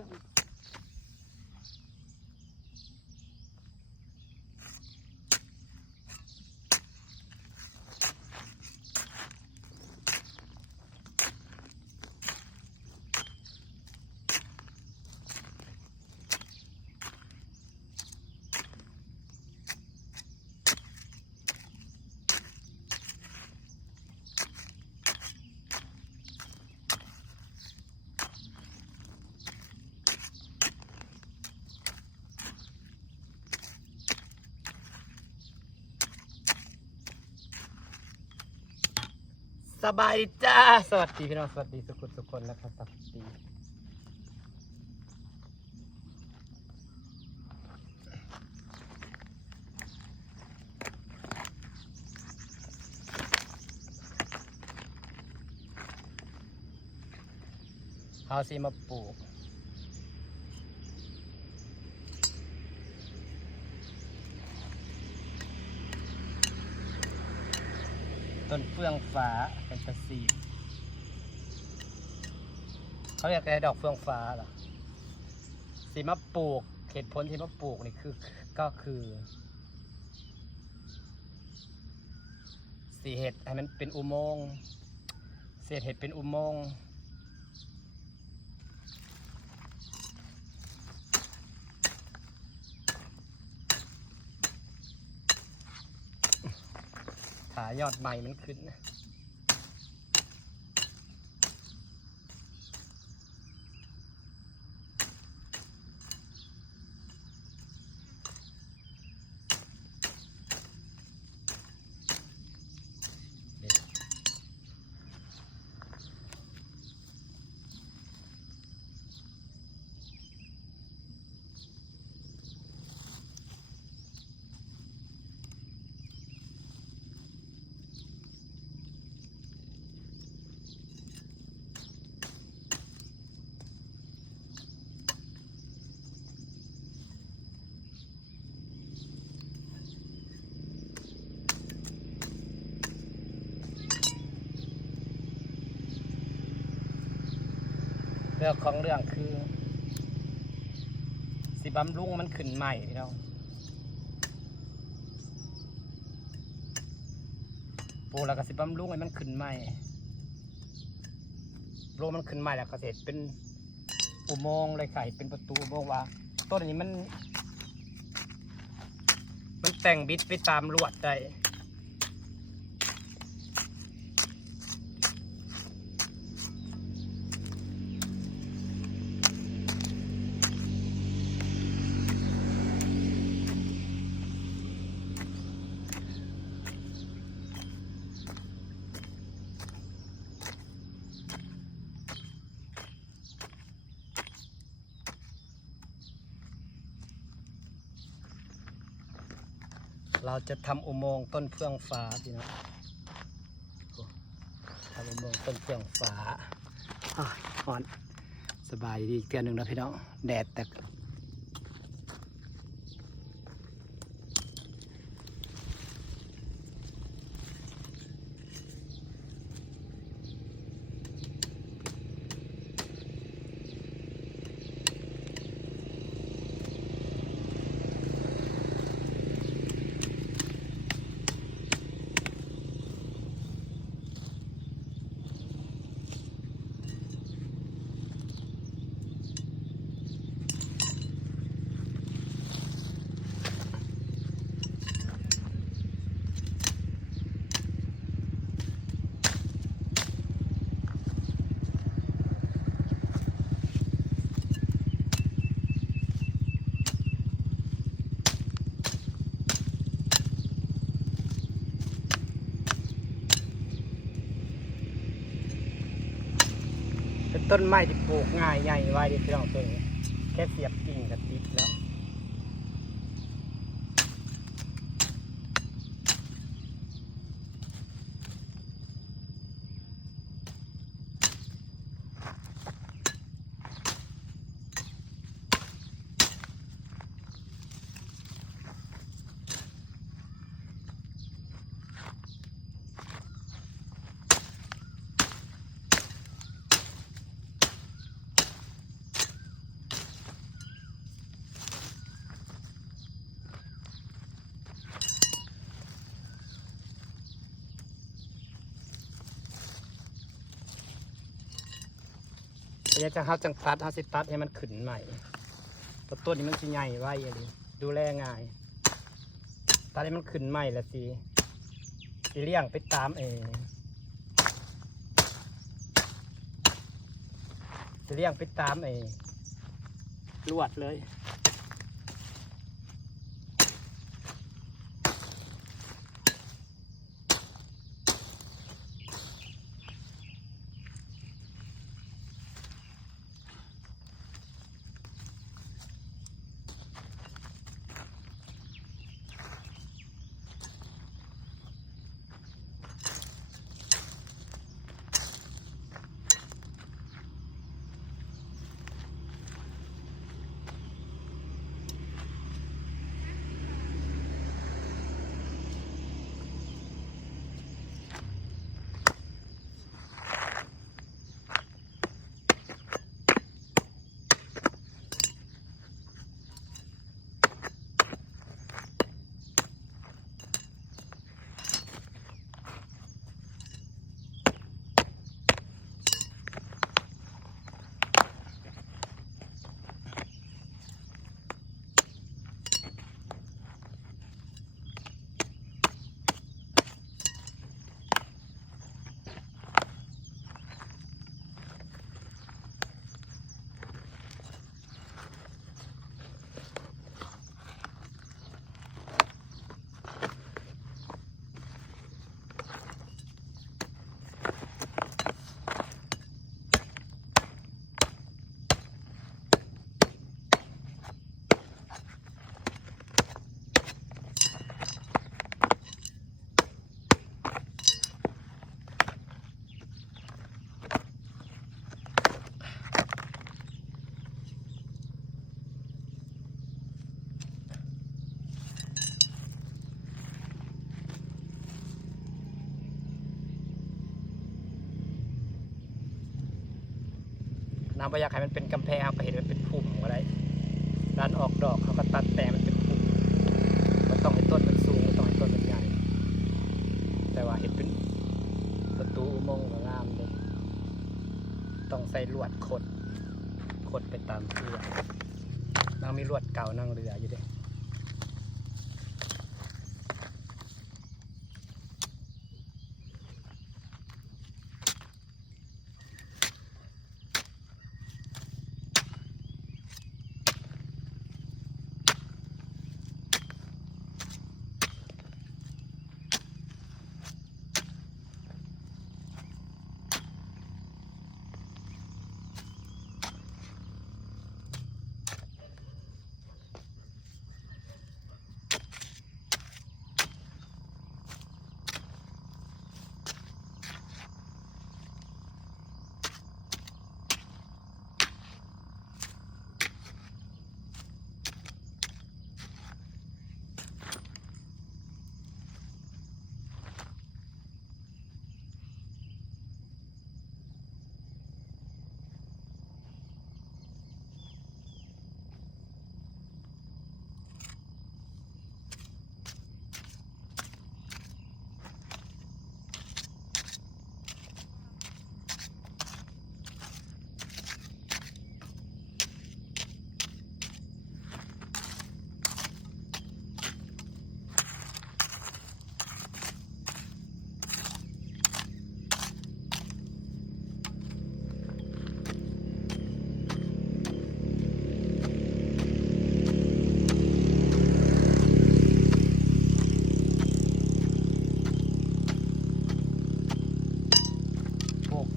จังสบายจ้าสวัสดีพี่น้องสวัสดีทุกคนนะครับสวัสดีเอาสิมาปลูกต้นเฟื่องฟ้าเป็นตะซีเขาเรียกอะไรดอกเฟื่องฟ้าเหรอสีมะปลูกเหตุผลที่มะปลูกนี่ก็คือสีเห็ดให้มันเป็นอุโมงค์เศษเห็ดเป็นอุโมงค์ขายอดใหม่มันขึ้นนะเรื่องของเรื่องคือสิบำรุงมันขึ้นใหม่พี่น้องปลูกแล้วก็สิบำรุงให้มันขึ้นใหม่ปลูกมันขึ้นใหม่แล้วก็เสร็จเป็นอุโมงค์เลยค่ะเป็นประตูอุโมงค์ว่าต้นนี้มันแต่งบิดไปตามลวดได้เราจะทำอุโมงค์ต้นเฟื่องฟ้าพี่น้องทำอุโมงค์ต้นเฟื่องฟ้าอ่อนสบายดีอีกเดือนหนึ่งนะพี่น้องแดดแต่เป็นต้นไม้ที่ปลูกง่ายใหญ่ไว้ดีพี่น้องตัวนี้แค่เสียบกิ่งก็ติดแล้ว เดี๋ยวจะเขาจังตัดเขาสิตัดให้มันขึ้นใหม่ต้นนี้มันสิใหญ่ไว้อะไรดูแลง่ายตัดให้มันขึ้นใหม่ละสิเลี้ยงไปตามเลี้ยงไปตามลวดเลยน้ำประยักให้มันเป็นกำแพงครับก็เห็นมันเป็นพุ่มอะไรร้านออกดอกเขาก็ตัดแต่มันเป็นพุ่มมันต้องให้ต้นมันสูงมันต้องให้ต้นมันใหญ่แต่ว่าเห็นเป็นประตูอุโมงค์งามเลยต้องใส่ลวดขดไปตามเรือนั่งมีลวดเก่านั่งเรืออยู่ด้วย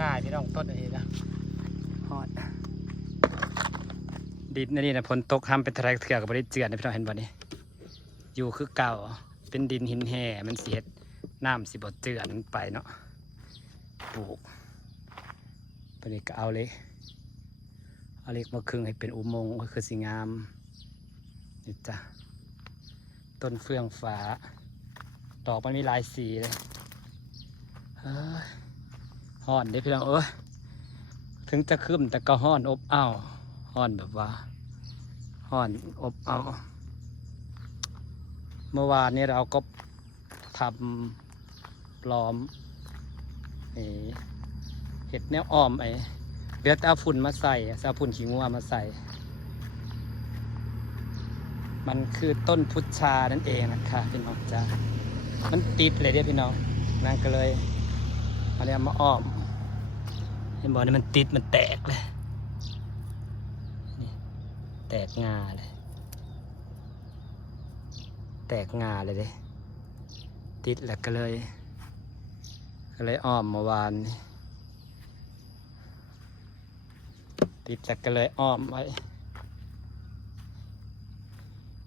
ง่ายพี่น้องต้นอันนี้นะฮอดดินนี่นะฝนตกห้ามเป็นทะเลเถื่อกับบริเจือนนะพี่น้องเห็นบ่นี่อยู่คือเก่าเป็นดินหินแห่มันเสียดน้ำสิบดเจือนไปเนาะปลูกตอนนี้ก็เอาเล็กมาครึ่งให้เป็นอุโมงค์ก็คือสีงามนี่จ้ะต้นเฟื่องฟ้าดอกมันมีหลายสีเลยฮ้อนเด้พี่น้องถึงจะคืมแต่ก็ฮ้อนอบอ้าวฮ้อนแบบว่าฮ้อนอบอ้าวเมื่อวานนี้เราก็ทำล้อมเห็ดแนวอ้อม เดี๋ยวจะเอาฝุ่นมาใส่เอาฝุ่นขี้งัวมาใส่ มันคือต้นพุทรานั่นเองนะคะพี่น้องจ้ามันติดเลยเด้อพี่น้องนั่นก็เลยเอาเนี่ยมาอ้อมเห็นบอกนี่มันติดมันแตกเลยนี่แตกงาเลยแตกงาเลยเด้ติดแล้วก็เลยอ้อมเมื่อวานนี่ติดแล้วก็เลยอ้อมไว้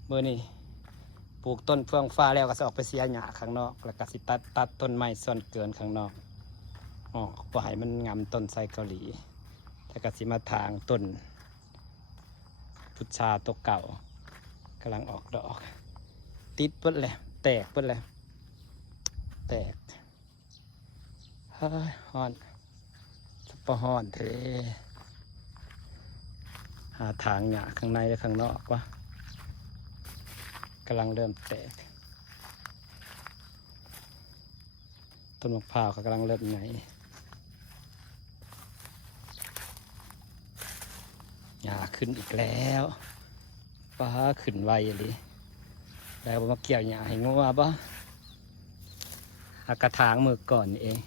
เมื่อนี่ปลูกต้นเฟื่องฟ้าแล้วก็จะออกไปเสียหญ้าข้างนอกแล้วก็สิตัดต้นไม้ส่วนเกินข้างนอกออกปล่อยมันงำต้นไทรเกาหลีแล้วก็สิมาทางต้นพุทราตัวเก่ากำลังออกดอกติดเปิ้ลเลยแตกเปิ้ลเลยแตกเฮ้ยฮ้อนสปอฮ้อนเทหาทางหญ้าข้างในและข้างนอกวะกำลังเริ่มแตกต้นมะพร้าวก็กำลังเริ่มไหนหญ้าขึ้นอีกแล้วป้าขึ้นไวเลยแล้วมาเกี่ยวหญ้าให้งัวปะกระถางมือก่อนนี่เอง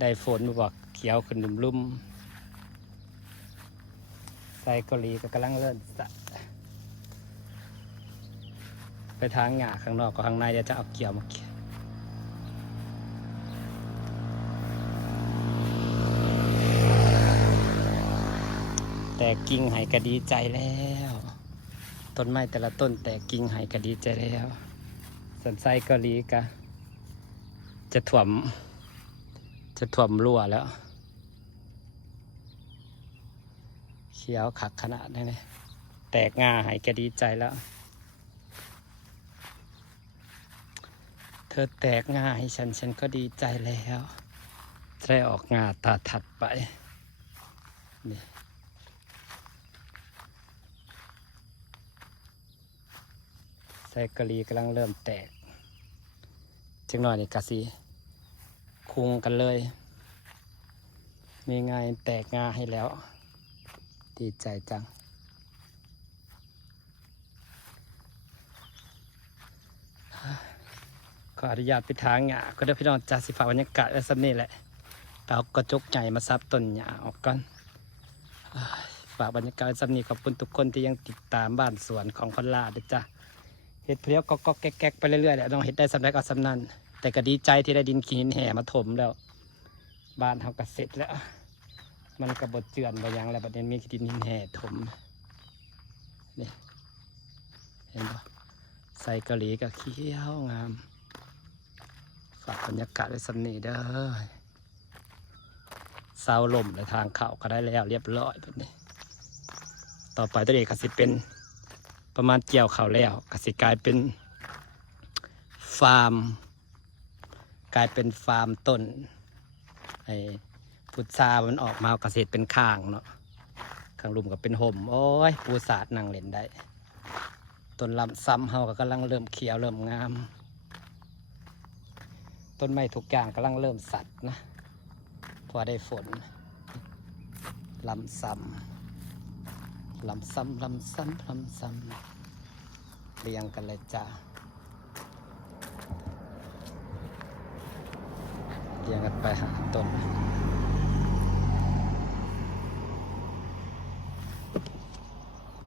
ได้ฝนมาบอกเขียวขึ้นลุ่มๆไทรเกาหลีก็กำลังเริ่มสัดไปทางหญ้าข้างนอกกับข้างในเดี๋ยวจะเอาเกี่ยวมาเกี่ยวแต่กิ่งไห้ก็ดีใจแล้วต้นไม้แต่ละต้นแต่กิ่งไห้ก็ดีใจแล้วส่วนไทรเกาหลีก็จะถ่วมรั่วแล้วเขียวขักขนาดนี้เลยแตกงาไห้ก็ดีใจแล้วเธอแตกงาให้ฉันก็ดีใจแล้วจะได้ออกงาตาถัดไปนี่ไทรเกาหลีกำลังเริ่มแตกจังหน่อยนี่กะสิคุงกันเลยมีไงแตกงาให้แล้วดีใจจังขออนุญาตไปทางหญ้าก็ได้พี่น้องจ่าสิฝากบรรยากาศไว้สักนี่แหละเอากระจกใหญ่มาซับต้นหญ้าออกก่อนฝากบรรยากาศสักนี่ขอบคุณทุกคนที่ยังติดตามบ้านสวนของคนลาด้วยจ้ะเห็ดเพลี้ยวก็แก๊กไปเรื่อยๆแหละน้องเห็ดได้สำเร็จก็สำนันแต่ก็ดีใจที่ได้ดินขี้หินแห่มาถมแล้วบ้านเขาก็เสร็จแล้วมันกระบดเจือนไปยังแล้วบัดนี้มีดินหินแห่ถมนี่เห็นปะไทรเกาหลีก็เขียวงามฝากบรรยากาศไว้สำนีเด้อเสาลมในทางเข้าก็ได้แล้วเรียบร้อยแบบนี้ต่อไปตัวเองก็สิเป็นประมาณเกี่ยวเขาแล้วก็สิกลายเป็นฟาร์มต้นไอ้พุทรามันออกมาเกษตรเป็นข้างเนาะข้างลุ่มก็เป็นห่มโอ้ยปูสาดนั่งเล่นได้ต้นลำซ้ำเฮาก็กำลังเริ่มเขียวเริ่มงามต้นไม้ทุกอย่างกำลังเริ่มสัดนะพอได้ฝนลำซ้เรียงกันเลยจ้าเรียงกันไปหาต้น